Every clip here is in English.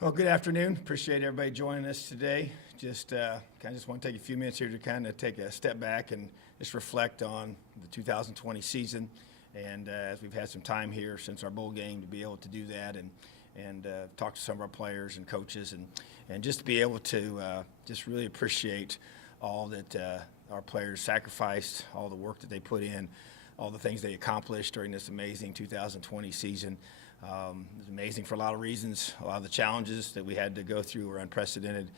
Well, good afternoon. Appreciate everybody joining us today. Just want to take a few minutes here to kind of take a step back and just reflect on the 2020 season. And as we've had some time here since our bowl game to be able to do that and talk to some of our players and coaches and just to be able to just really appreciate all that our players sacrificed, all the work that they put in, all the things they accomplished during this amazing 2020 season. It was amazing for a lot of reasons. A lot of the challenges that we had to go through were unprecedented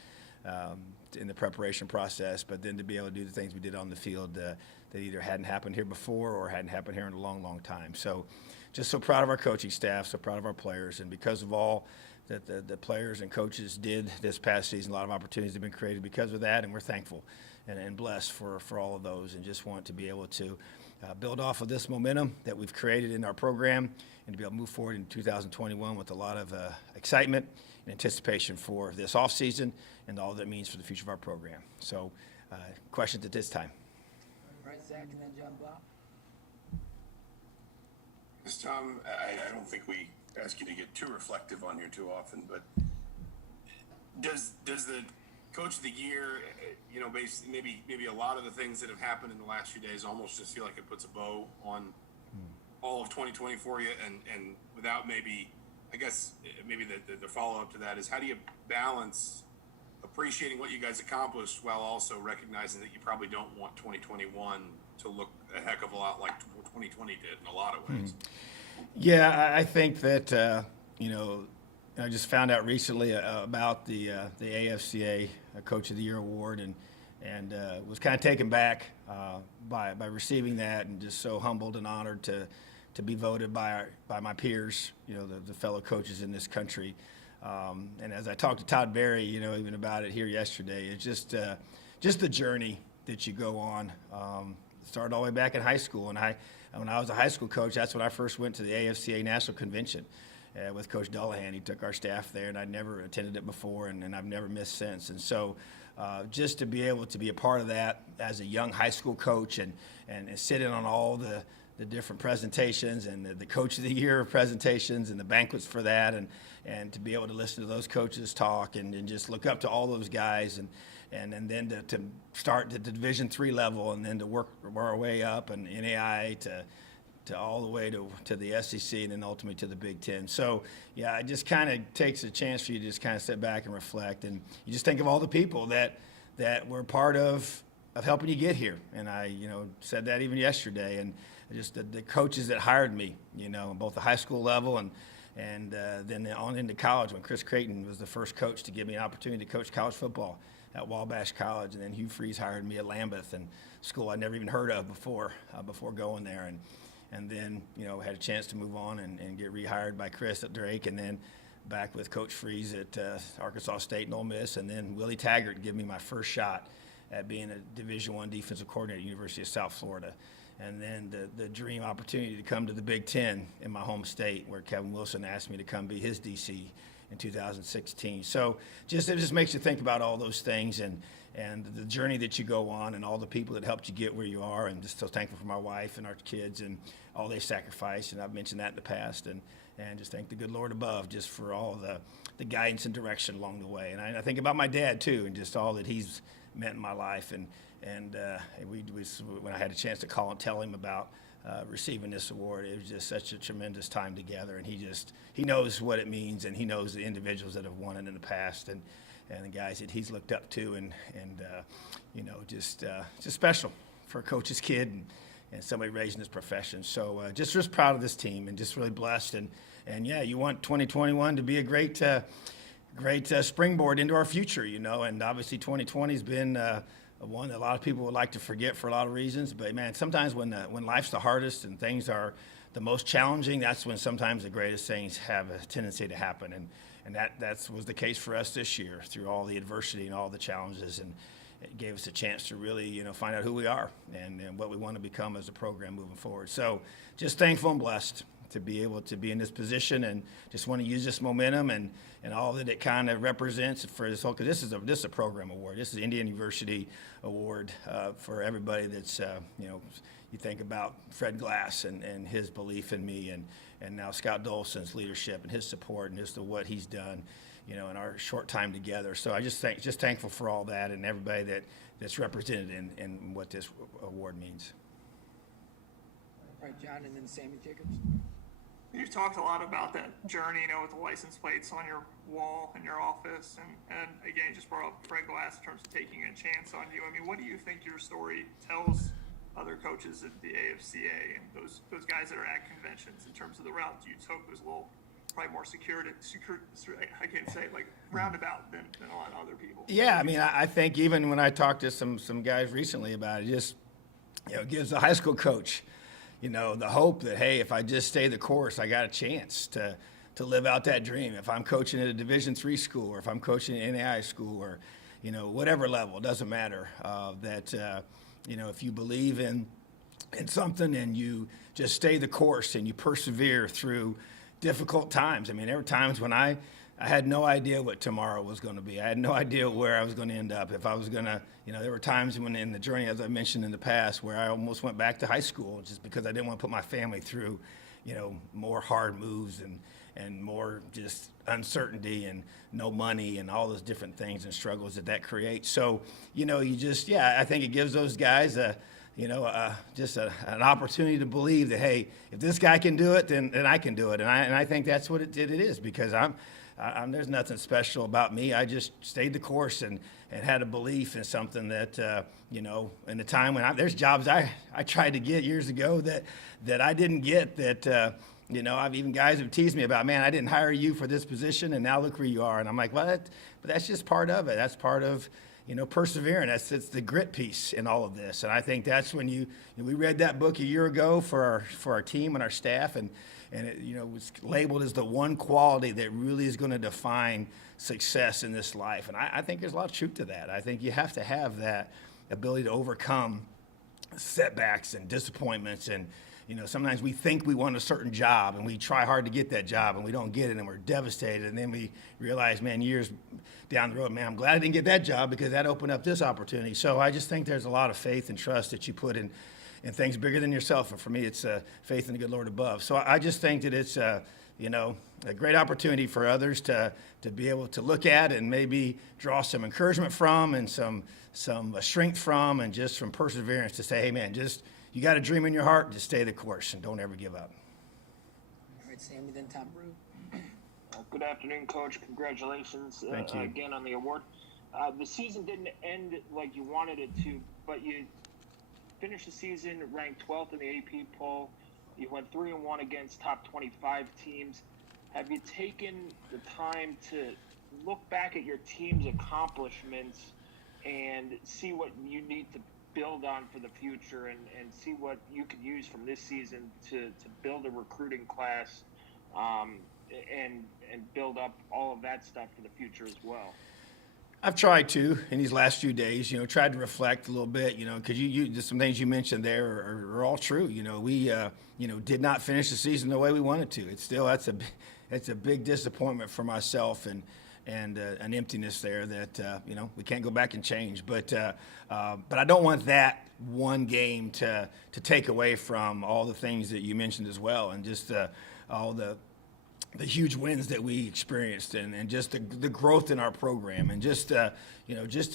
in the preparation process, but then to be able to do the things we did on the field that either hadn't happened here before or hadn't happened here in a long, long time. So just so proud of our coaching staff, so proud of our players, and because of all that the players and coaches did this past season, a lot of opportunities have been created because of that, and we're thankful and blessed for all of those, and just want to be able to build off of this momentum that we've created in our program and to be able to move forward in 2021 with a lot of excitement and anticipation for this offseason and all that means for the future of our program. So, questions at this time? All right, Zach, and then John Blau. Yes, Tom, I don't think we ask you to get too reflective on here too often, but does the Coach of the Year, maybe a lot of the things that have happened in the last few days almost just feel like it puts a bow on all of 2020 for you, and without maybe the follow-up to that is, how do you balance appreciating what you guys accomplished while also recognizing that you probably don't want 2021 to look a heck of a lot like 2020 did in a lot of ways? Yeah, I think that, I just found out recently about the AFCA Coach of the Year award and was kind of taken back by receiving that, and just so humbled and honored to be voted by my peers, the fellow coaches in this country. And as I talked to Todd Berry, even about it here yesterday, it's just the journey that you go on. Started all the way back in high school, and when I was a high school coach, that's when I first went to the AFCA National Convention with Coach Dullahan. He took our staff there, and I'd never attended it before, and I've never missed since. And so just to be able to be a part of that as a young high school coach and sit in on all the different presentations and the Coach of the Year presentations and the banquets for that, and to be able to listen to those coaches talk and just look up to all those guys and then to start at the Division III level, and then to work our way up and NAI to all the way to the SEC, and then ultimately to the Big Ten. So, yeah, it just kind of takes a chance for you to just kind of sit back and reflect, and you just think of all the people that were part of helping you get here. And I, said that even yesterday, and just the coaches that hired me, both the high school level and then on into college, when Chris Creighton was the first coach to give me an opportunity to coach college football at Wabash College, and then Hugh Freeze hired me at Lambeth, and school I'd never even heard of before going there, and then had a chance to move on and get rehired by Chris at Drake, and then back with Coach Freeze at Arkansas State and Ole Miss, and then Willie Taggart gave me my first shot at being a Division I defensive coordinator at the University of South Florida. And then the dream opportunity to come to the Big Ten in my home state, where Kevin Wilson asked me to come be his DC in 2016. So it just makes you think about all those things and the journey that you go on and all the people that helped you get where you are, and just so thankful for my wife and our kids and all they sacrificed. And I've mentioned that in the past, and just thank the good Lord above just for all the guidance and direction along the way. And I think about my dad too, and just all that he's meant in my life. And when I had a chance to call and tell him about receiving this award, it was just such a tremendous time together, and he knows what it means, and he knows the individuals that have won it in the past, and the guys that he's looked up to, and just special for a coach's kid and somebody raised in this profession. So just proud of this team, and just really blessed, and yeah, you want 2021 to be a great springboard into our future, and obviously 2020 has been one that a lot of people would like to forget for a lot of reasons. But man, sometimes when life's the hardest and things are the most challenging, that's when sometimes the greatest things have a tendency to happen. And that was the case for us this year through all the adversity and all the challenges, and it gave us a chance to really find out who we are and what we want to become as a program moving forward. So just thankful and blessed to be able to be in this position, and just want to use this momentum and all that it kind of represents for this whole, because this is a program award. This is the Indiana University Award for everybody that's, you think about Fred Glass and his belief in me, and now Scott Dolson's leadership and his support and just what he's done. in our short time together. So I just thankful for all that and everybody that's represented in what this award means. All right, John, and then Sammy Jacobs. You've talked a lot about that journey, with the license plates on your wall in your office, and again, you just brought up Fred Glass in terms of taking a chance on you. I mean, what do you think your story tells other coaches at the AFCA and those guys that are at conventions in terms of the route you took was a little probably more secure, I can't say, like roundabout than a lot of other people? Yeah, I mean, I think even when I talked to some guys recently about it, just gives the high school coach the hope that, hey, if I just stay the course, I got a chance to live out that dream. If I'm coaching at a Division III school, or if I'm coaching at NAI school, or whatever level, it doesn't matter. If you believe in something and you just stay the course and you persevere through difficult times. I mean, there were times when I had no idea what tomorrow was going to be. I had no idea where I was going to end up. If I was going to, there were times when in the journey, as I mentioned in the past, where I almost went back to high school just because I didn't want to put my family through, more hard moves and more just uncertainty and no money and all those different things and struggles that creates. So, I think it gives those guys just an opportunity to believe that, hey, if this guy can do it, then I can do it. And I think that's what it is, because there's nothing special about me. I just stayed the course and had a belief in something that, in the time when there's jobs I tried to get years ago that I didn't get, that, I've even guys have teased me about, man, I didn't hire you for this position and now look where you are. And I'm like, well, but that's just part of it. That's part of, persevering. It's the grit piece in all of this. And I think that's when we read that book a year ago for our team and our staff, and it, was labeled as the one quality that really is going to define success in this life. And I think there's a lot of truth to that. I think you have to have that ability to overcome setbacks and disappointments. And, sometimes we think we want a certain job and we try hard to get that job and we don't get it and we're devastated. And then we realize, man, years down the road, man, I'm glad I didn't get that job because that opened up this opportunity. So I just think there's a lot of faith and trust that you put in things bigger than yourself. And for me, it's faith in the good Lord above. So I just think that it's, a great opportunity for others to be able to look at and maybe draw some encouragement from and some strength from, and just from perseverance to say, hey, man, you got a dream in your heart, just stay the course and don't ever give up. All right, Sammy, then Tom Brew. Good afternoon, Coach. Congratulations Thank you. again on the award. The season didn't end like you wanted it to, but you finished the season ranked 12th in the AP poll. You went 3-1 against top 25 teams. Have you taken the time to look back at your team's accomplishments and see what you need to build on for the future, and see what you could use from this season to build a recruiting class and build up all of that stuff for the future as well? I've tried to in these last few days, tried to reflect a little bit, because you just some things you mentioned there are all true. We did not finish the season the way we wanted to. It's a big disappointment for myself and an emptiness there that we can't go back and change. But I don't want that one game to take away from all the things that you mentioned as well, and just all the huge wins that we experienced, and just the growth in our program, and just to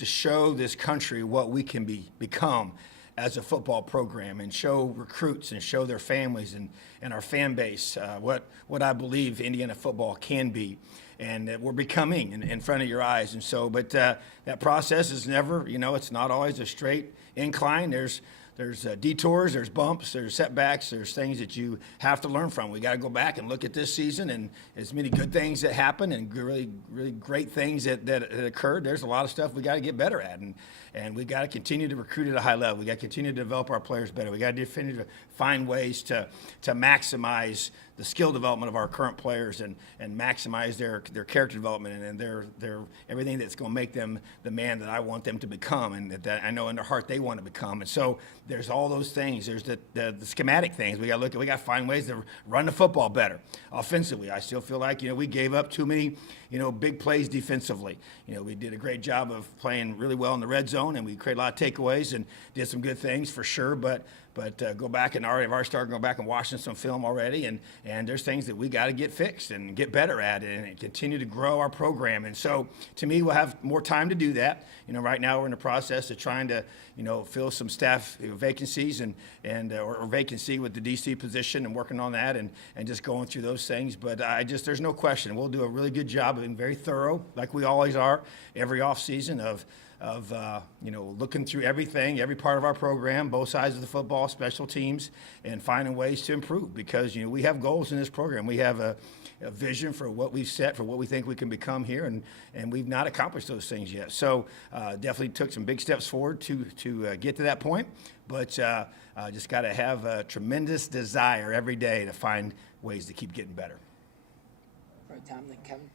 show this country what we can become as a football program, and show recruits and show their families and our fan base what I believe Indiana football can be, and that we're becoming in front of your eyes. And so, but that process is never, it's not always a straight incline. There's detours, there's bumps, there's setbacks, there's things that you have to learn from. We got to go back and look at this season, and as many good things that happened and really, really great things that occurred. There's a lot of stuff we got to get better at, and we got to continue to recruit at a high level. We got to continue to develop our players better. We got to continue to find ways to maximize the skill development of our current players and maximize their character development and their everything that's going to make them the man that I want them to become, and that I know in their heart they want to become. And so there's all those things. There's the schematic things. We got to look at. We got to find ways to run the football better offensively. I still feel like we gave up too many big plays defensively. We did a great job of playing really well in the red zone, and we created a lot of takeaways and did some good things for sure. But go back and I've already started going back and watching some film already, and there's things that we got to get fixed and get better at and continue to grow our program. And so to me, we'll have more time to do that. Right now we're in the process of trying to, fill some staff vacancies or vacancy with the DC position and working on that and just going through those things. But there's no question we'll do a really good job of being very thorough, like we always are, every off season of looking through everything, every part of our program, both sides of the football, special teams, and finding ways to improve because, we have goals in this program. We have a vision for what we've set, for what we think we can become here, and we've not accomplished those things yet. So definitely took some big steps forward to get to that point, but just got to have a tremendous desire every day to find ways to keep getting better. All right, Tom, then Kevin.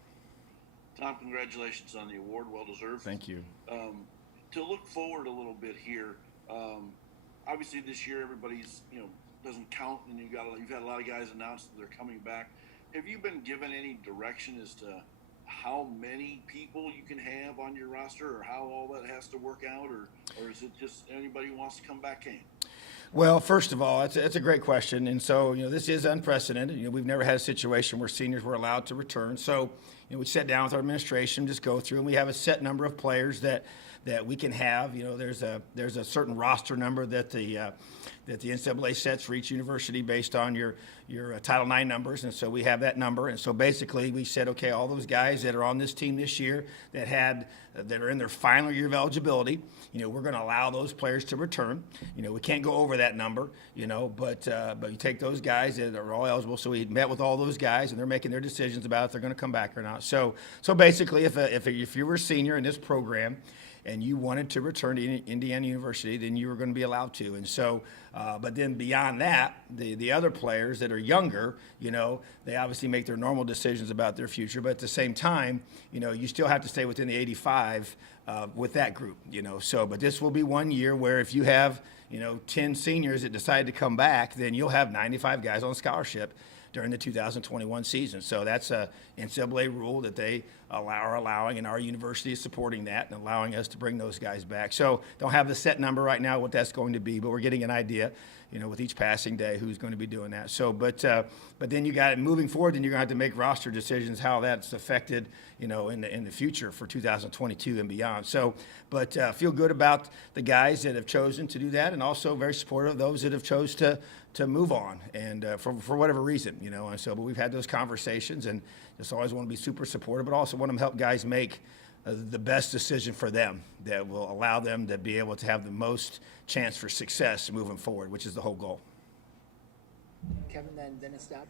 Tom, congratulations on the award. Well deserved. Thank you. To look forward a little bit here, obviously this year everybody's doesn't count, and you've had a lot of guys announce that they're coming back. Have you been given any direction as to how many people you can have on your roster, or how all that has to work out, or is it just anybody who wants to come back can? Well, first of all, it's a great question, and so this is unprecedented. We've never had a situation where seniors were allowed to return. So we sat down with our administration, just go through, and we have a set number of players that we can have. There's a certain roster number that the NCAA sets for each university based on your Title IX numbers, and so we have that number. And so basically, we said, okay, all those guys that are on this team this year that are in their final year of eligibility, we're going to allow those players to return. We can't go over that number, but you take those guys that are all eligible. So we met with all those guys, and they're making their decisions about if they're going to come back or not. So basically, if you were a senior in this program and you wanted to return to Indiana University, then you were going to be allowed to. And so, but then beyond that, the other players that are younger, they obviously make their normal decisions about their future. But at the same time, you still have to stay within the 85 with that group, So, but this will be 1 year where if you have, 10 seniors that decide to come back, then you'll have 95 guys on scholarship during the 2021 season. So that's a NCAA rule that they are allowing, and our university is supporting that and allowing us to bring those guys back. So don't have the set number right now what that's going to be, but we're getting an idea, with each passing day who's going to be doing that. So, but then you got it moving forward, then you're going to have to make roster decisions how that's affected, in the future for 2022 and beyond. So, but feel good about the guys that have chosen to do that, and also very supportive of those that have chose to move on and for whatever reason, And so, but we've had those conversations, and just always want to be super supportive, but also want to help guys make the best decision for them that will allow them to be able to have the most chance for success moving forward, which is the whole goal. Kevin, then Dennis Dodd.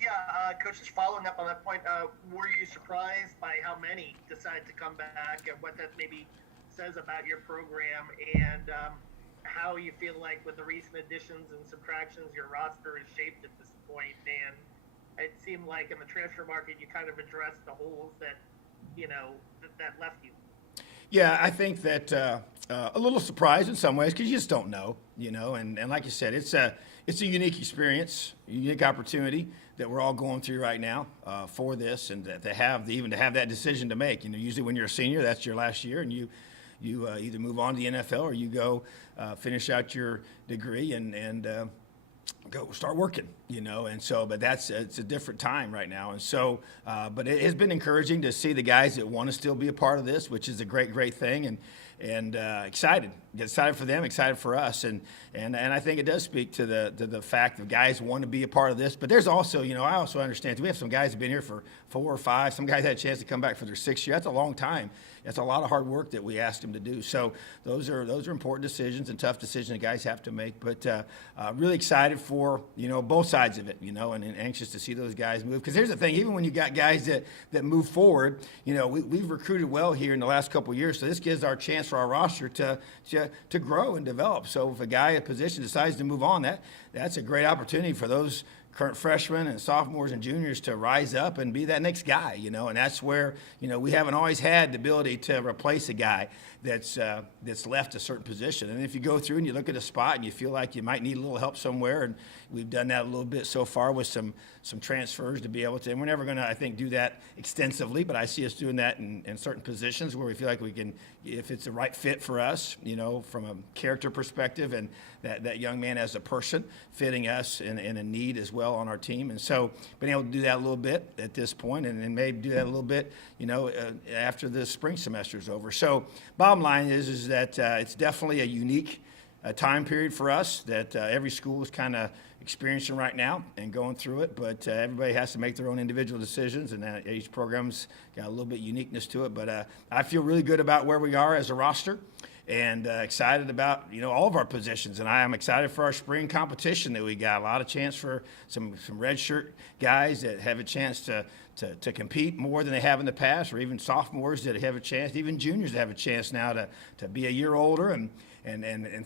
Yeah, Coach, just following up on that point, were you surprised by how many decided to come back and what that maybe says about your program, and how you feel like with the recent additions and subtractions, your roster is shaped at this point? And it seemed like in the transfer market, you kind of addressed the holes that, that left you. Yeah, I think that a little surprised in some ways because you just don't know, and like you said, it's a unique experience, a unique opportunity that we're all going through right now for this, and to have that decision to make. Usually when you're a senior, that's your last year, and you either move on to the NFL or you go finish out your degree and go start working, and so, but it's a different time right now. And so, but it has been encouraging to see the guys that want to still be a part of this, which is a great thing, and excited for them, excited for us. And I think it does speak to the fact that guys want to be a part of this, but there's also, I also understand we have some guys that have been here for 4 or 5, some guys had a chance to come back for their 6th year. That's a long time. That's a lot of hard work that we asked them to do. So those are important decisions and tough decisions that guys have to make. But really excited for both sides of it, and anxious to see those guys move. Because here's the thing: even when you got guys that move forward, we've recruited well here in the last couple of years. So this gives our chance for our roster to grow and develop. So if a guy at position decides to move on, that's a great opportunity for those current freshmen and sophomores and juniors to rise up and be that next guy, and that's where, we haven't always had the ability to replace a guy that's left a certain position. And if you go through and you look at a spot and you feel like you might need a little help somewhere, and we've done that a little bit so far with some transfers to be able to, and we're never going to, I think, do that extensively, but I see us doing that in certain positions where we feel like we can, if it's the right fit for us, from a character perspective, and that young man as a person fitting us in a need as well on our team. And so been able to do that a little bit at this point, and maybe do that a little bit, after the spring semester is over. So bottom line is that it's definitely a unique time period for us that every school is kind of experiencing right now and going through it, but everybody has to make their own individual decisions, and each program's got a little bit uniqueness to it. But I feel really good about where we are as a roster, and excited about all of our positions, and I am excited for our spring competition that we got. A lot of chance for some red shirt guys that have a chance to compete more than they have in the past, or even sophomores that have a chance, even juniors that have a chance now to be a year older. And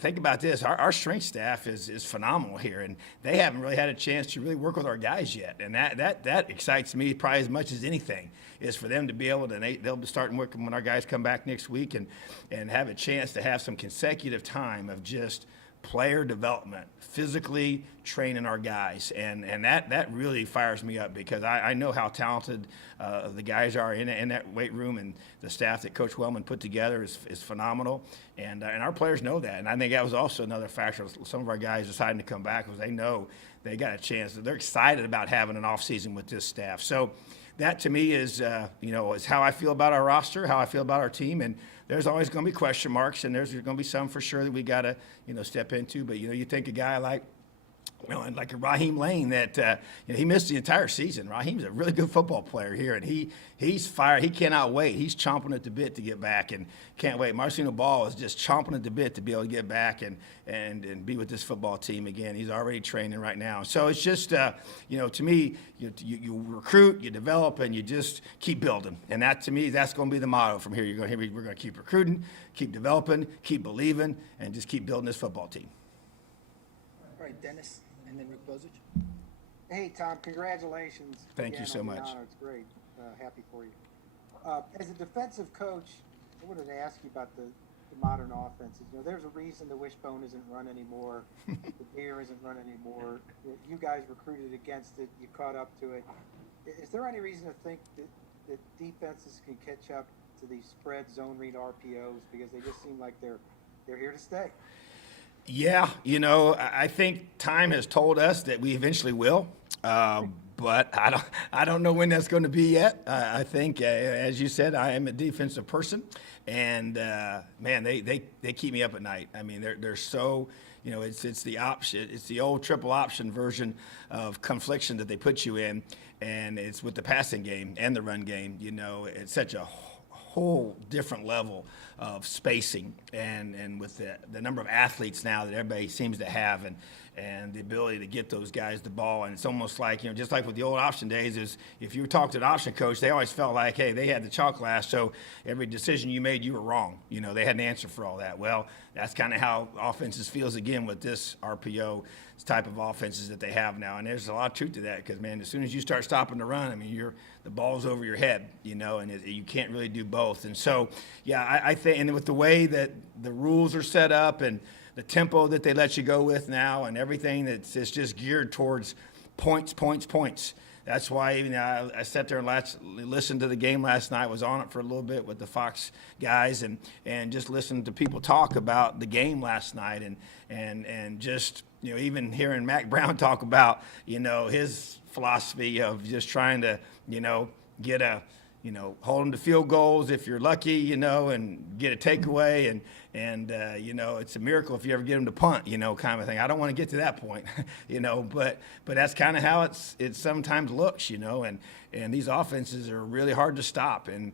think about this, our strength staff is phenomenal here, and they haven't really had a chance to really work with our guys yet. And that excites me probably as much as anything, is for them to be able to, they'll be starting working when our guys come back next week, and have a chance to have some consecutive time of just player development, physically training our guys, and that really fires me up, because I know how talented the guys are in that weight room, and the staff that Coach Wellman put together is phenomenal, and our players know that. And I think that was also another factor of some of our guys deciding to come back, was they know they got a chance. They're excited about having an off season with this staff. So that to me is is how I feel about our roster, how I feel about our team. And there's always going to be question marks, and there's going to be some for sure that we got to step into. But you think a guy like like a Raheem Lane that he missed the entire season. Raheem's a really good football player here, and he's fired. He cannot wait. He's chomping at the bit to get back, and can't wait. Marcino Ball is just chomping at the bit to be able to get back and be with this football team again. He's already training right now. So it's just to me, you recruit, you develop, and you just keep building. And that to me, that's going to be the motto from here. We're going to keep recruiting, keep developing, keep believing, and just keep building this football team. All right, Dennis, and then Rick Bozich. Hey, Tom, congratulations. Thank you again so on the much. honor. It's great. Happy for you. As a defensive coach, I wanted to ask you about the modern offenses. There's a reason the wishbone isn't run anymore. The deer isn't run anymore. You guys recruited against it. You caught up to it. Is there any reason to think that defenses can catch up to these spread zone read RPOs, because they just seem like they're here to stay? Yeah, I think time has told us that we eventually will, but I don't know when that's going to be yet. I think, as you said, I am a defensive person, and man, they keep me up at night. I mean, they're so. It's the option. It's the old triple option version of confliction that they put you in, and it's with the passing game and the run game. It's such a whole different level of spacing, and with the number of athletes now that everybody seems to have, and the ability to get those guys the ball. And it's almost like, just like with the old option days, is if you talk to an option coach, they always felt like, hey, they had the chalk glass, so every decision you made, you were wrong. They had an answer for all that. Well, that's kind of how offenses feels again with this RPO type of offenses that they have now. And there's a lot of truth to that, because, man, as soon as you start stopping the run, I mean, the ball's over your head, and you can't really do both. And so, yeah, I think, and with the way that the rules are set up and the tempo that they let you go with now, and everything it's just geared towards points. That's why even I sat there and listened to the game last night, was on it for a little bit with the Fox guys, and just listened to people talk about the game last night, and just, even hearing Mac Brown talk about, his philosophy of just trying to, get hold them to field goals if you're lucky, and get a takeaway, and it's a miracle if you ever get them to punt, kind of thing. I don't want to get to that point, but that's kind of how it sometimes looks, and these offenses are really hard to stop, and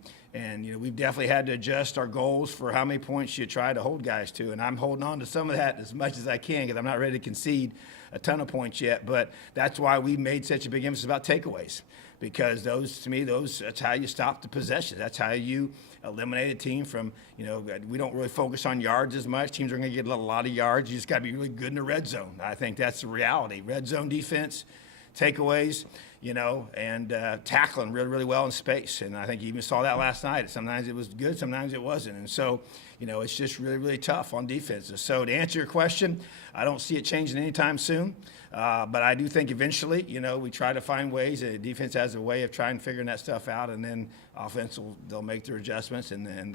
we've definitely had to adjust our goals for how many points you try to hold guys to, and I'm holding on to some of that as much as I can, because I'm not ready to concede a ton of points yet. But that's why we made such a big emphasis about takeaways, because that's how you stop the possession. That's how you eliminate a team from, we don't really focus on yards as much. Teams are going to get a lot of yards. You just got to be really good in the red zone. I think that's the reality. Red zone defense takeaways, and tackling really, really well in space. And I think you even saw that last night. Sometimes it was good, sometimes it wasn't. And so, it's just really, really tough on defenses. So to answer your question, I don't see it changing anytime soon. But I do think eventually, we try to find ways. Defense has a way of trying to figure that stuff out, and then offense they'll make their adjustments, and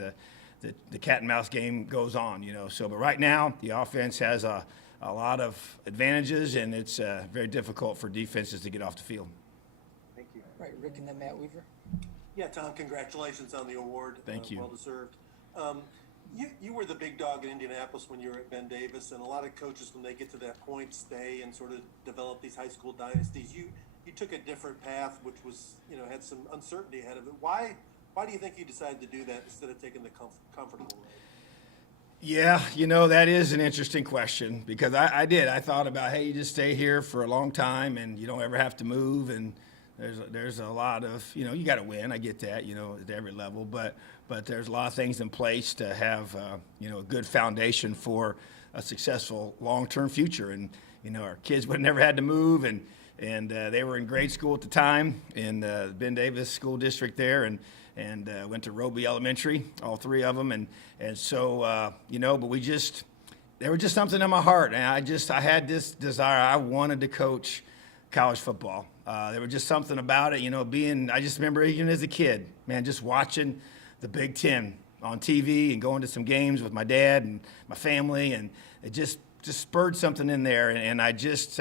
the cat and mouse game goes on. So, but right now the offense has a lot of advantages, and it's very difficult for defenses to get off the field. Thank you. Right, Rick and then Matt Weaver. Yeah, Tom, congratulations on the award. Thank you. Well deserved. You were the big dog in Indianapolis when you were at Ben Davis, and a lot of coaches, when they get to that point, stay and sort of develop these high school dynasties. You took a different path, which was, had some uncertainty ahead of it. Why do you think you decided to do that instead of taking the comfortable road? Yeah, that is an interesting question, because I did. I thought about, hey, you just stay here for a long time and you don't ever have to move, and there's a lot of, you got to win. I get that, at every level, but there's a lot of things in place to have, a good foundation for a successful long-term future. And, our kids would have never had to move, and they were in grade school at the time in the Ben Davis school district there, and went to Roby Elementary, all three of them. And so, but there was just something in my heart. And I had this desire. I wanted to coach college football. There was just something about it, I just remember even as a kid, man, just watching the Big Ten on TV and going to some games with my dad and my family. And it just spurred something in there. And I just,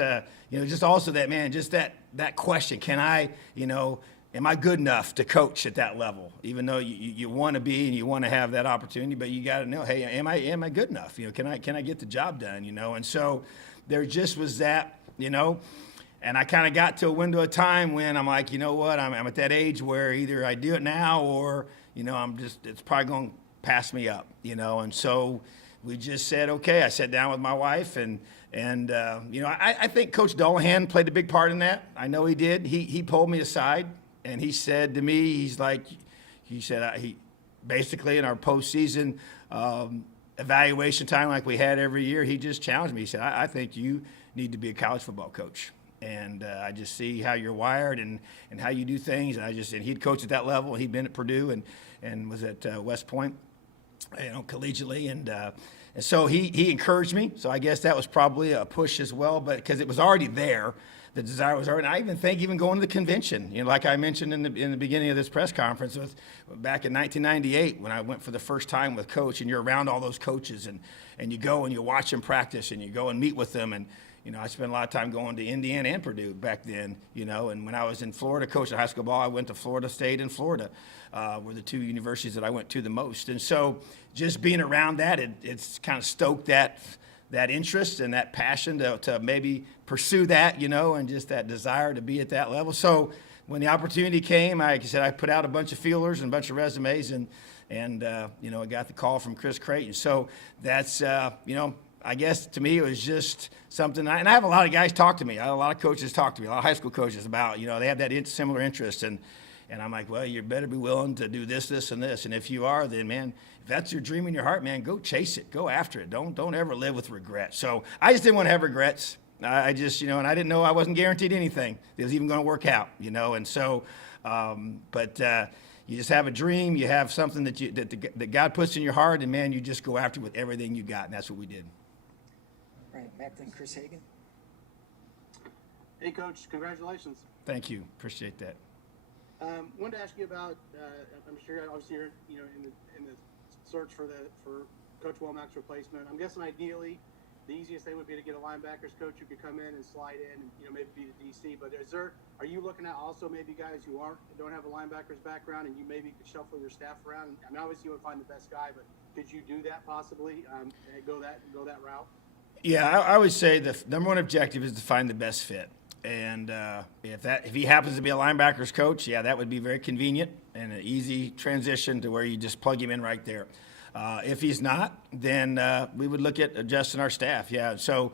just also that, man, just that question, can I, am I good enough to coach at that level? Even though you want to be and you want to have that opportunity, but you got to know, hey, am I good enough? Can I get the job done? And so there just was that, and I kind of got to a window of time when I'm like, you know what, I'm at that age where either I do it now or, it's probably going to pass me up, and so we just said, okay. I sat down with my wife and I think Coach Dullahan played a big part in that. I know he did. He pulled me aside. And he said to me, he basically in our postseason evaluation time like we had every year, he just challenged me. He said, I think you need to be a college football coach. And I just see how you're wired and how you do things. And he'd coached at that level. He'd been at Purdue and was at West Point, collegiately. And so he encouraged me. So I guess that was probably a push as well, but because it was already there. The desire was already, and I even think going to the convention, like I mentioned in the beginning of this press conference, back in 1998 when I went for the first time with Coach, and you're around all those coaches, and you go and you watch them practice, and you go and meet with them, and I spent a lot of time going to Indiana and Purdue back then, and when I was in Florida coaching high school ball, I went to Florida State and Florida, were the two universities that I went to the most, and so just being around that, it's kind of stoked that interest and that passion to maybe pursue that, and just that desire to be at that level. So when the opportunity came, like I said, I put out a bunch of feelers and a bunch of resumes, and I got the call from Chris Creighton. So that's, I guess to me it was just something, and I have a lot of guys talk to me. I have a lot of coaches talk to me, a lot of high school coaches about, they have that similar interest. And I'm like, well, you better be willing to do this, this, and this. And if you are, then, man, if that's your dream in your heart, man, go chase it. Go after it. Don't ever live with regret. So I just didn't want to have regrets. I just, and I didn't know I wasn't guaranteed anything that was even going to work out, And so, but you just have a dream. You have something that God puts in your heart, and, man, you just go after it with everything you got. And that's what we did. Right, Matt and Chris Hagan. Hey, Coach, congratulations. Thank you. Appreciate that. Wanted to ask you about. I'm sure obviously you're in the search for Coach Womack's replacement. I'm guessing ideally, the easiest thing would be to get a linebackers coach who could come in and slide in and maybe be the DC. But are you looking at also maybe guys who don't have a linebackers background and you maybe could shuffle your staff around? I mean, obviously you would find the best guy, but could you do that possibly? And go that route. Yeah, I would say the number one objective is to find the best fit. And if he happens to be a linebackers coach, yeah, that would be very convenient and an easy transition to where you just plug him in right there. If he's not, then we would look at adjusting our staff. Yeah, so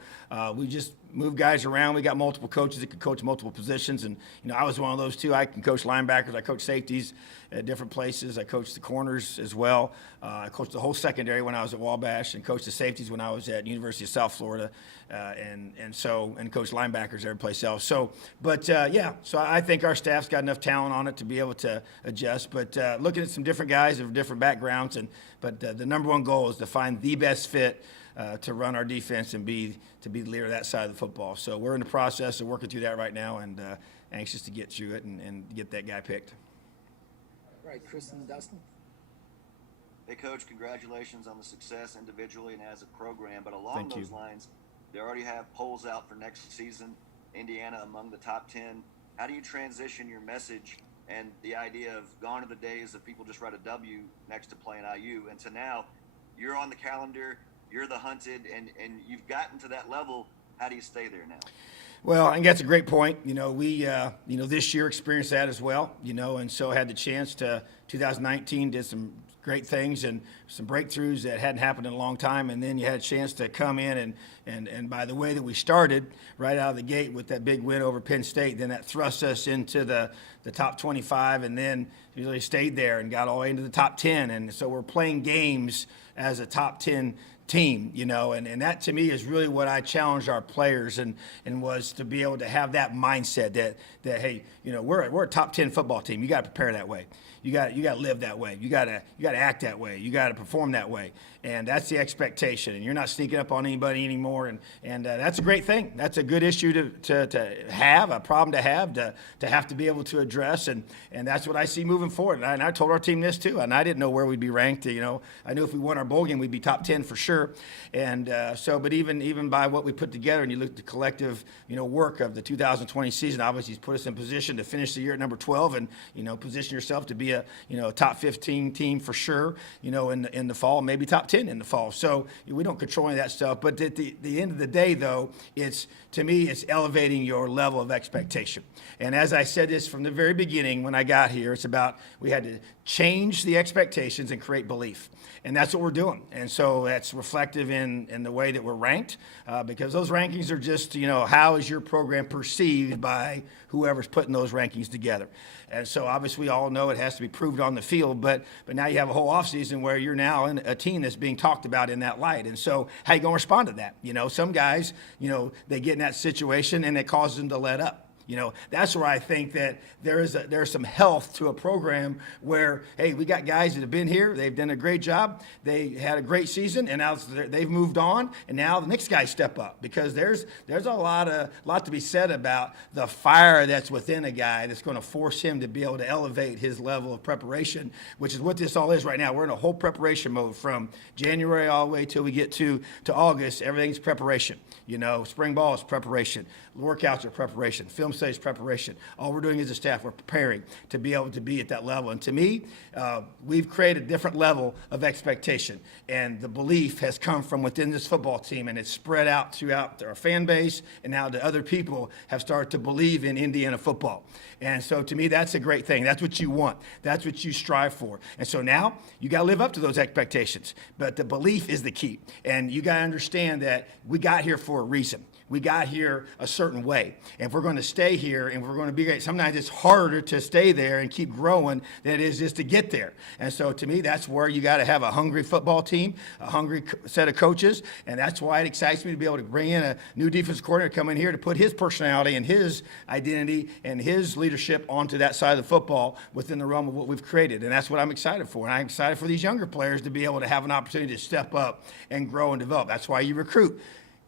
we just move guys around. We got multiple coaches that can coach multiple positions, and I was one of those too. I can coach linebackers. I coach safeties at different places. I coached the corners as well. I coached the whole secondary when I was at Wabash, and coached the safeties when I was at University of South Florida, and coached linebackers every place else. So I think our staff's got enough talent on it to be able to adjust. But looking at some different guys of different backgrounds, but the number one goal is to find the best fit to run our defense and be the leader of that side of the football. So we're in the process of working through that right now, and anxious to get through it and get that guy picked. Right, Chris and Dustin. Hey, Coach, congratulations on the success individually and as a program. But along Thank you. those lines, they already have polls out for next season. Indiana among the top 10. How do you transition your message and the idea of gone are the days of people just write a W next to playing IU, and to now you're on the calendar, you're the hunted, and you've gotten to that level. How do you stay there now? Well, I think that's a great point. We this year experienced that as well, and so had the chance to 2019 did some great things and some breakthroughs that hadn't happened in a long time, and then you had a chance to come in and by the way that we started right out of the gate with that big win over Penn State, then that thrust us into the top 25, and then really stayed there and got all the way into the top 10, and so we're playing games as a top 10 team, and that to me is really what I challenged our players and was to be able to have that mindset that hey, we're a top 10 football team. You got to prepare that way. You got to live that way. You got to act that way. You got to perform that way. And that's the expectation. And you're not sneaking up on anybody anymore. And that's a great thing. That's a good issue to have, a problem to have to be able to address. And that's what I see moving forward. And I told our team this too. And I didn't know where we'd be ranked. I knew if we won our bowl game, we'd be top 10 for sure. And but even by what we put together, and you look at the collective work of the 2020 season, obviously he's put us in position to finish the year at number 12 and position yourself to be a top 15 team for sure, in the fall, maybe top 10 in the fall. So we don't control any of that stuff. But at the end of the day, though, to me, it's elevating your level of expectation. And as I said this from the very beginning when I got here, it's about we had to change the expectations and create belief. And that's what we're doing. And so that's reflective in the way that we're ranked, because those rankings are just, how is your program perceived by whoever's putting those rankings together. And so obviously we all know it has to be proved on the field, but now you have a whole offseason where you're now in a team that's being talked about in that light. And so how you going to respond to that? Some guys, they get in that situation and it causes them to let up. That's where I think that there's some health to a program where, hey, we got guys that have been here, they've done a great job, they had a great season, and now they've moved on, and now the next guys step up, because there's a lot to be said about the fire that's within a guy that's going to force him to be able to elevate his level of preparation, which is what this all is right now. We're in a whole preparation mode from January all the way till we get to August. Everything's preparation. Spring ball is preparation. Workouts are preparation. Film studies preparation. All we're doing as a staff, we're preparing to be able to be at that level. And to me, we've created a different level of expectation. And the belief has come from within this football team, and it's spread out throughout our fan base, and now the other people have started to believe in Indiana football. And so to me, that's a great thing. That's what you want. That's what you strive for. And so now you got to live up to those expectations. But the belief is the key. And you got to understand that we got here for a reason. We got here a certain way. And if we're going to stay here and we're going to be great, sometimes it's harder to stay there and keep growing than it is just to get there. And so to me, that's where you got to have a hungry football team, a hungry set of coaches. And that's why it excites me to be able to bring in a new defensive coordinator, come in here to put his personality and his identity and his leadership onto that side of the football within the realm of what we've created. And that's what I'm excited for. And I'm excited for these younger players to be able to have an opportunity to step up and grow and develop. That's why you recruit.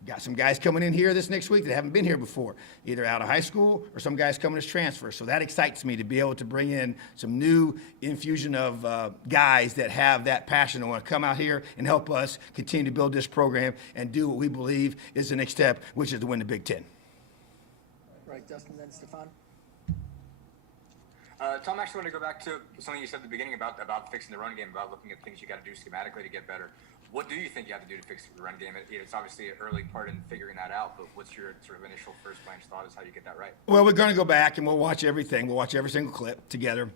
Got some guys coming in here this next week that haven't been here before, either out of high school or some guys coming as transfers. So that excites me to be able to bring in some new infusion of guys that have that passion and want to come out here and help us continue to build this program and do what we believe is the next step, which is to win the Big Ten. Right, Dustin, then Stefan. Tom, I actually want to go back to something you said at the beginning about fixing the run game, about looking at things you got to do schematically to get better. What do you think you have to do to fix the run game? It's obviously an early part in figuring that out, but what's your sort of initial first glance thought is how you get that right? Well, we're going to go back and we'll watch everything. We'll watch every single clip together.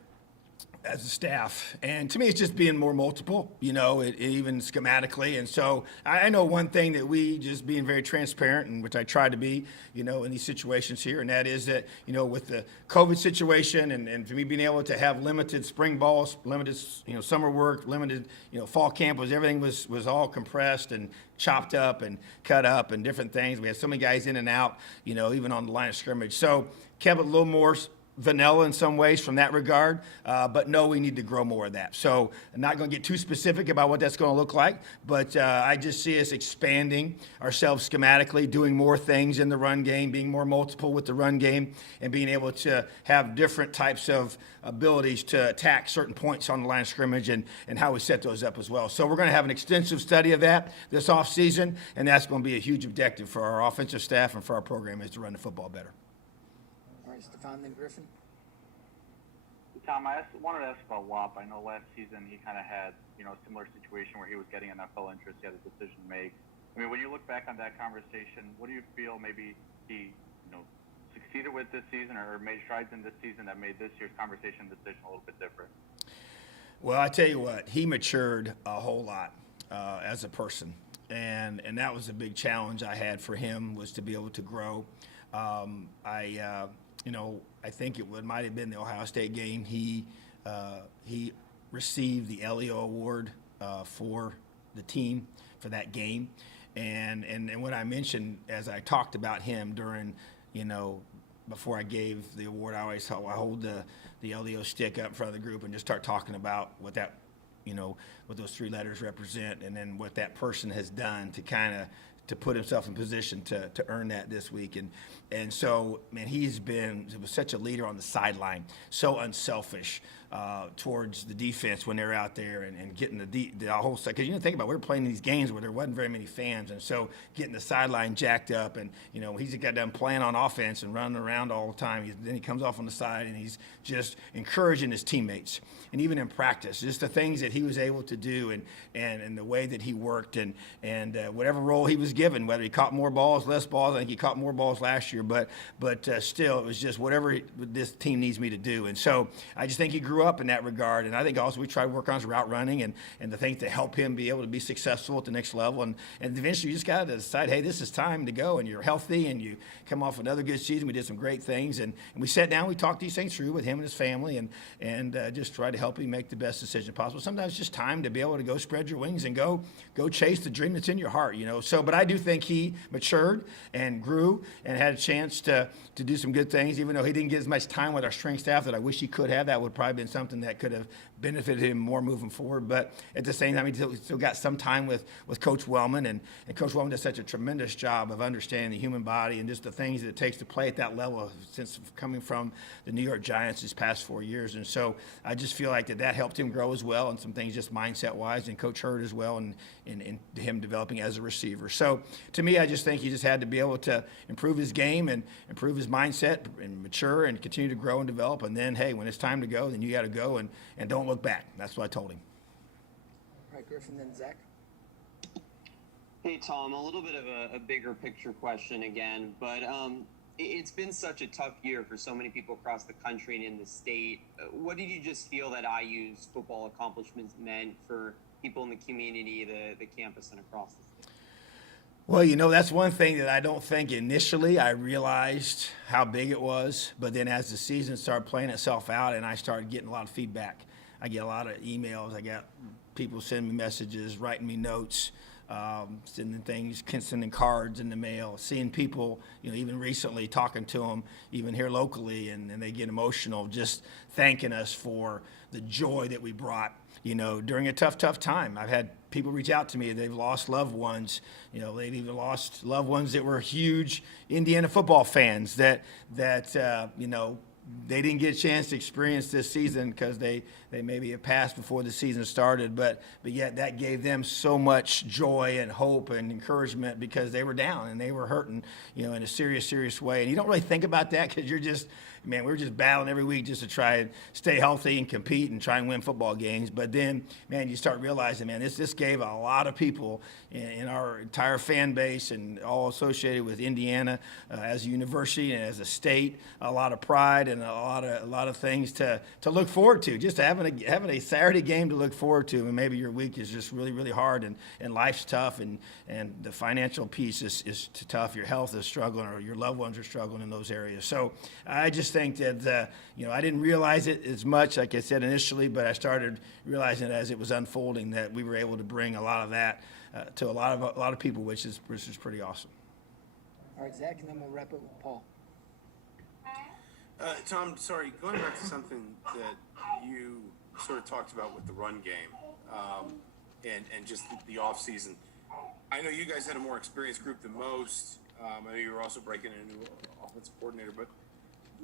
as a staff. And to me, it's just being more multiple, even schematically. And so I know one thing that we just being very transparent, and which I try to be, in these situations here, and that is that, with the COVID situation and for me being able to have limited spring balls, limited, summer work, limited, fall camp everything was all compressed and chopped up and cut up and different things. We had so many guys in and out, even on the line of scrimmage. So kept it a little more vanilla in some ways from that regard, but no, we need to grow more of that. So I'm not going to get too specific about what that's going to look like, but I just see us expanding ourselves schematically, doing more things in the run game, being more multiple with the run game, and being able to have different types of abilities to attack certain points on the line of scrimmage and how we set those up as well. So we're going to have an extensive study of that this offseason, and that's going to be a huge objective for our offensive staff and for our program is to run the football better. All right, Stefan, then Griffin. Tom, I wanted to ask about WAP. I know last season he kind of had, a similar situation where he was getting NFL interest. He had a decision to make. I mean, when you look back on that conversation, what do you feel maybe he, succeeded with this season or made strides in this season that made this year's conversation decision a little bit different? Well, I tell you what, he matured a whole lot as a person, and that was a big challenge I had for him was to be able to grow. I think it might have been the Ohio State game. He received the Elio Award for the team for that game, and what I mentioned as I talked about him during, before I gave the award, I hold the Elio stick up in front of the group and just start talking about what that, what those three letters represent, and then what that person has done to put himself in position to earn that this week. And so, man, he was such a leader on the sideline, so unselfish towards the defense when they're out there and getting the whole side. Because think about it, we were playing these games where there wasn't very many fans, and so getting the sideline jacked up, and he's got done playing on offense and running around all the time. Then he comes off on the side and he's just encouraging his teammates, and even in practice, just the things that he was able to do and the way that he worked and whatever role he was given, whether he caught more balls, less balls. I think he caught more balls last year, but still, it was just whatever this team needs me to do. And so I just think he grew up in that regard. And I think also we try to work on his route running and the things to help him be able to be successful at the next level. And eventually you just got to decide, hey, this is time to go. And you're healthy and you come off another good season. We did some great things. And we sat down, we talked these things through with him and his family and just tried to help him make the best decision possible. Sometimes it's just time to be able to go spread your wings and go chase the dream that's in your heart, So, but I do think he matured and grew and had a chance to do some good things, even though he didn't get as much time with our strength staff that I wish he could have. That would probably been something that could have benefited him more moving forward. But at the same time, he still got some time with Coach Wellman, and Coach Wellman does such a tremendous job of understanding the human body and just the things that it takes to play at that level since coming from the New York Giants these past 4 years. And so I just feel like that helped him grow as well, and some things just mindset-wise, and Coach Hurd as well, and him developing as a receiver. So to me, I just think he just had to be able to improve his game and improve his mindset and mature and continue to grow and develop. And then, hey, when it's time to go, then you got to go and don't look back. That's what I told him. All right, Griffin, then Zach. Hey, Tom, a little bit of a bigger picture question again, but it's been such a tough year for so many people across the country and in the state. What did you just feel that IU's football accomplishments meant for people in the community, the campus, and across the state? Well, that's one thing that I don't think initially I realized how big it was. But then as the season started playing itself out and I started getting a lot of feedback, I get a lot of emails. I got people sending me messages, writing me notes, sending cards in the mail, seeing people, even recently talking to them, even here locally, and they get emotional just thanking us for the joy that we brought, during a tough time. I've had people reach out to me. They've lost loved ones. They've even lost loved ones that were huge Indiana football fans that they didn't get a chance to experience this season because they maybe have passed before the season started, but yet that gave them so much joy and hope and encouragement because they were down and they were hurting, in a serious way. And you don't really think about that because you're just, man, we were just battling every week just to try and stay healthy and compete and try and win football games. But then, man, you start realizing, man, this gave a lot of people in our entire fan base and all associated with Indiana as a university and as a state a lot of pride and a lot of things to look forward to. Just having a Saturday game to look forward to, and maybe your week is just really, really hard and life's tough and the financial piece is tough. Your health is struggling or your loved ones are struggling in those areas. So I just think that I didn't realize it as much, like I said initially, but I started realizing it as it was unfolding that we were able to bring a lot of that to a lot of people, which is pretty awesome. All right, Zach, and then we'll wrap up with Paul. Tom, sorry, going back to something that you sort of talked about with the run game and just the off season. I know you guys had a more experienced group than most. I know you were also breaking in a new offensive coordinator, but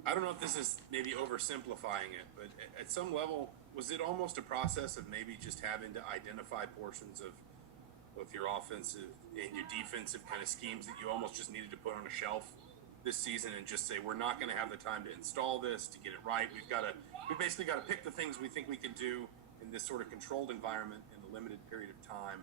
I don't know if this is maybe oversimplifying it, but at some level, was it almost a process of maybe just having to identify portions of both your offensive and your defensive kind of schemes that you almost just needed to put on a shelf this season and just say, we're not going to have the time to install this, to get it right. We basically got to pick the things we think we can do in this sort of controlled environment in a limited period of time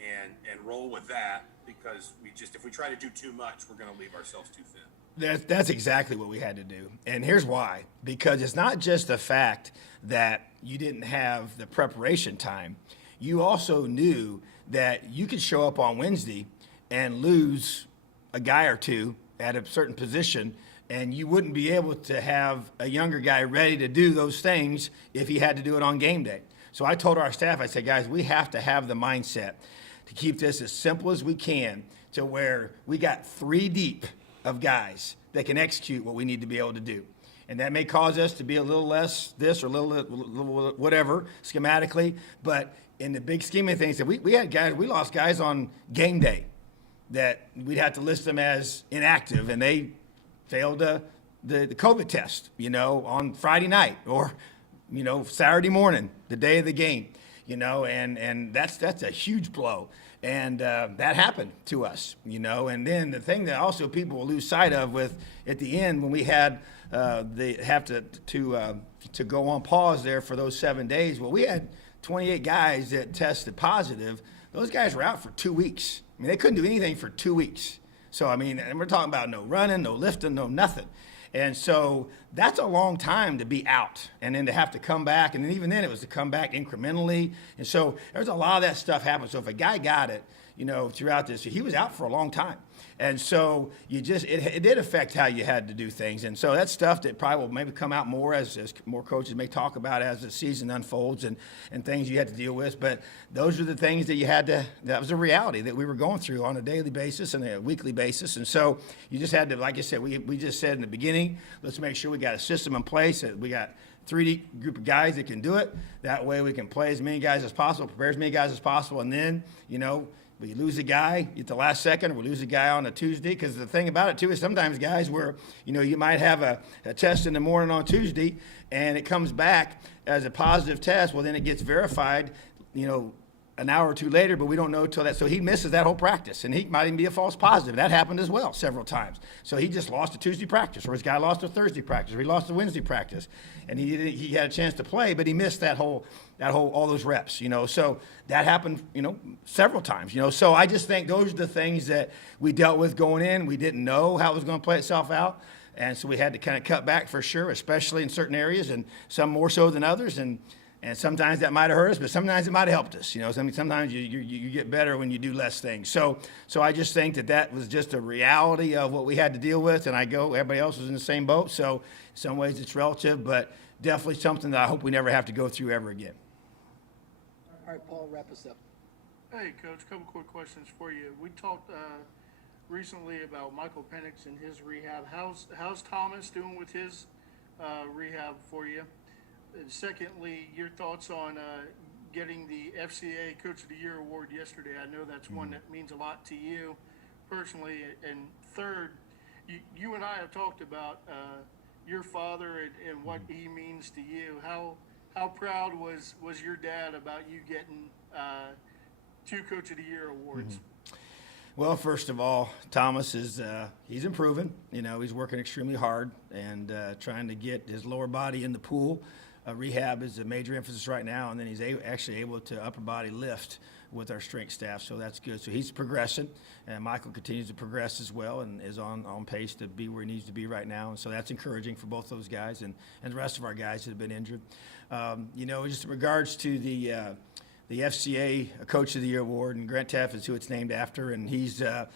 and roll with that, because if we try to do too much, we're going to leave ourselves too thin. That's exactly what we had to do. And here's why. Because it's not just the fact that you didn't have the preparation time. You also knew that you could show up on Wednesday and lose a guy or two at a certain position, and you wouldn't be able to have a younger guy ready to do those things if he had to do it on game day. So I told our staff, I said, guys, we have to have the mindset to keep this as simple as we can to where we got 3 deep of guys that can execute what we need to be able to do. And that may cause us to be a little less this or a little whatever schematically, but in the big scheme of things, we lost guys on game day that we'd have to list them as inactive, and they failed the COVID test, on Friday night or, Saturday morning, the day of the game, and that's a huge blow. And that happened to us, and then the thing that also people will lose sight of with at the end when we had they have to go on pause there for those 7 days. Well, we had 28 guys that tested positive. Those guys were out for 2 weeks. I mean, they couldn't do anything for 2 weeks. So, and we're talking about no running, no lifting, no nothing. And so that's a long time to be out and then to have to come back. And then even then it was to come back incrementally. And so there's a lot of that stuff happen. So if a guy got it, throughout this, he was out for a long time. And so it did affect how you had to do things. And so that's stuff that probably will maybe come out more as more coaches may talk about as the season unfolds and things you had to deal with. But those are the things that that was a reality that we were going through on a daily basis and a weekly basis. And so you just had to, like I said, we just said in the beginning, let's make sure we got a system in place, that we got 3 group of guys that can do it. That way we can play as many guys as possible, prepare as many guys as possible. And then, we lose a guy at the last second, or we lose a guy on a Tuesday. Because the thing about it, too, is sometimes guys where, you might have a test in the morning on Tuesday, and it comes back as a positive test. Well, then it gets verified, an hour or two later, but we don't know till that. So he misses that whole practice, and he might even be a false positive. That happened as well several times. So he just lost a Tuesday practice, or his guy lost a Thursday practice, or he lost a Wednesday practice, and he had a chance to play, but he missed all those reps. So that happened, several times. So I just think those are the things that we dealt with going in. We didn't know how it was going to play itself out, and so we had to kind of cut back for sure, especially in certain areas, and some more so than others. And sometimes that might have hurt us, but sometimes it might have helped us. Sometimes you get better when you do less things. So I just think that was just a reality of what we had to deal with, and everybody else was in the same boat. So in some ways it's relative, but definitely something that I hope we never have to go through ever again. All right, Paul, wrap us up. Hey, Coach, a couple quick questions for you. We talked recently about Michael Penix and his rehab. How's Thomas doing with his rehab for you? And secondly, your thoughts on getting the FCA Coach of the Year award yesterday. I know that's one that means a lot to you personally. And third, you and I have talked about your father and what he means to you. How proud was your dad about you getting 2 Coach of the Year awards? Well, first of all, Thomas is he's improving. You know, he's working extremely hard and trying to get his lower body in the pool. Rehab is a major emphasis right now, and then he's actually able to upper body lift with our strength staff, so that's good. So he's progressing, and Michael continues to progress as well and is on pace to be where he needs to be right now. And so that's encouraging for both those guys and the rest of our guys that have been injured. You know, just in regards to the FCA Coach of the Year award, and Grant Teff is who it's named after, and he's an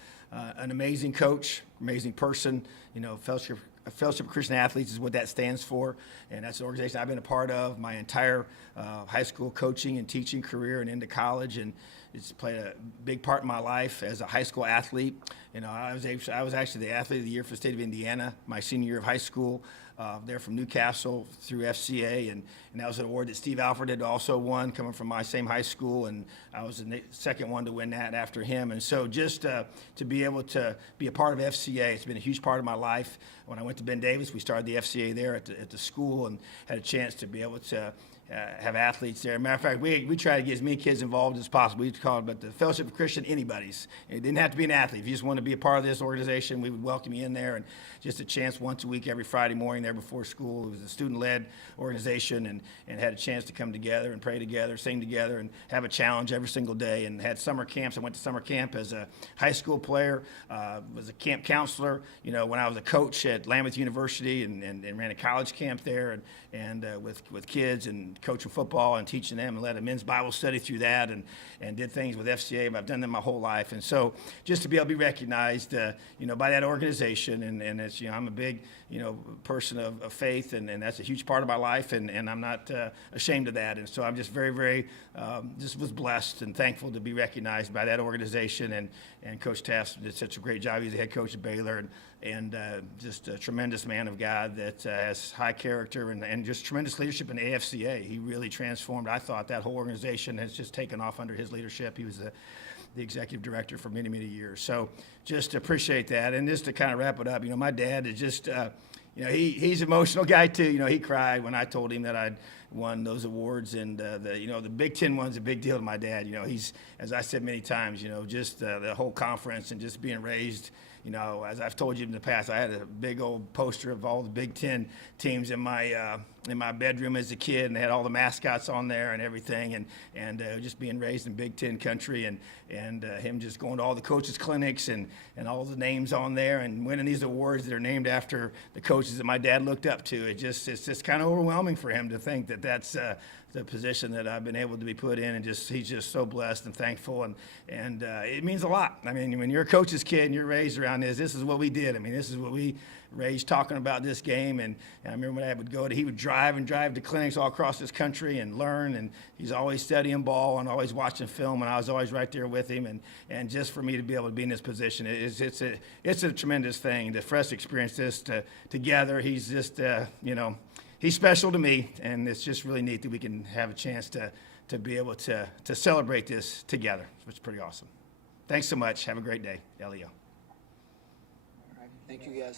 amazing coach, amazing person. You know, Fellowship of Christian Athletes is what that stands for, and that's an organization I've been a part of my entire high school coaching and teaching career and into college, and it's played a big part in my life as a high school athlete. You know, I was actually the Athlete of the Year for the state of Indiana my senior year of high school. There from Newcastle through FCA, and that was an award that Steve Alford had also won, coming from my same high school, and I was the second one to win that after him. And so just to be able to be a part of FCA, it's been a huge part of my life. When I went to Ben Davis, we started the FCA there at the school and had a chance to be able to have athletes there. Matter of fact, we try to get as many kids involved as possible. We call it but the Fellowship of Christian Anybody's. It didn't have to be an athlete. If you just want to be a part of this organization, we would welcome you in there, and just a chance once a week, every Friday morning there before school. It was a student-led organization, and had a chance to come together and pray together, sing together, and have a challenge every single day, and had summer camps. I went to summer camp as a high school player, was a camp counselor, you know, when I was a coach at Lambuth University, and ran a college camp there, and with kids, and coaching football and teaching them, and led a men's Bible study through that, and did things with FCA. I've done them my whole life, and so just to be able to be recognized, you know, by that organization, and it's, you know, I'm a big, you know, person of faith, and that's a huge part of my life, and I'm not ashamed of that, and so I'm just very, very just was blessed and thankful to be recognized by that organization, and Coach Taft did such a great job. He's the head coach at Baylor, and just a tremendous man of God that has high character and just tremendous leadership in AFCA. He really transformed. I thought that whole organization has just taken off under his leadership. He was the executive director for many, many years. So just appreciate that. And just to kind of wrap it up, you know, my dad is just, you know, he's an emotional guy too. You know, he cried when I told him that I'd won those awards, and you know, the Big Ten one's a big deal to my dad. You know, he's, as I said many times, you know, just the whole conference and just being raised. You know, as I've told you in the past, I had a big old poster of all the Big Ten teams in my bedroom as a kid, and they had all the mascots on there and everything, and just being raised in Big Ten country, and him just going to all the coaches' clinics and all the names on there, and winning these awards that are named after the coaches that my dad looked up to. It's just kind of overwhelming for him to think that that's the position that I've been able to be put in, and he's just so blessed and thankful, and it means a lot. I mean, when you're a coach's kid and you're raised around this is what we did. I mean, this is what we raised talking about this game, and I remember when Dad he would drive to clinics all across this country and learn, and he's always studying ball and always watching film, and I was always right there with him, and just for me to be able to be in this position, it's a tremendous thing. For us to experience this together, he's just, you know, he's special to me, and it's just really neat that we can have a chance to be able to celebrate this together, which is pretty awesome. Thanks so much. Have a great day. Leo. All right. Thank you, guys.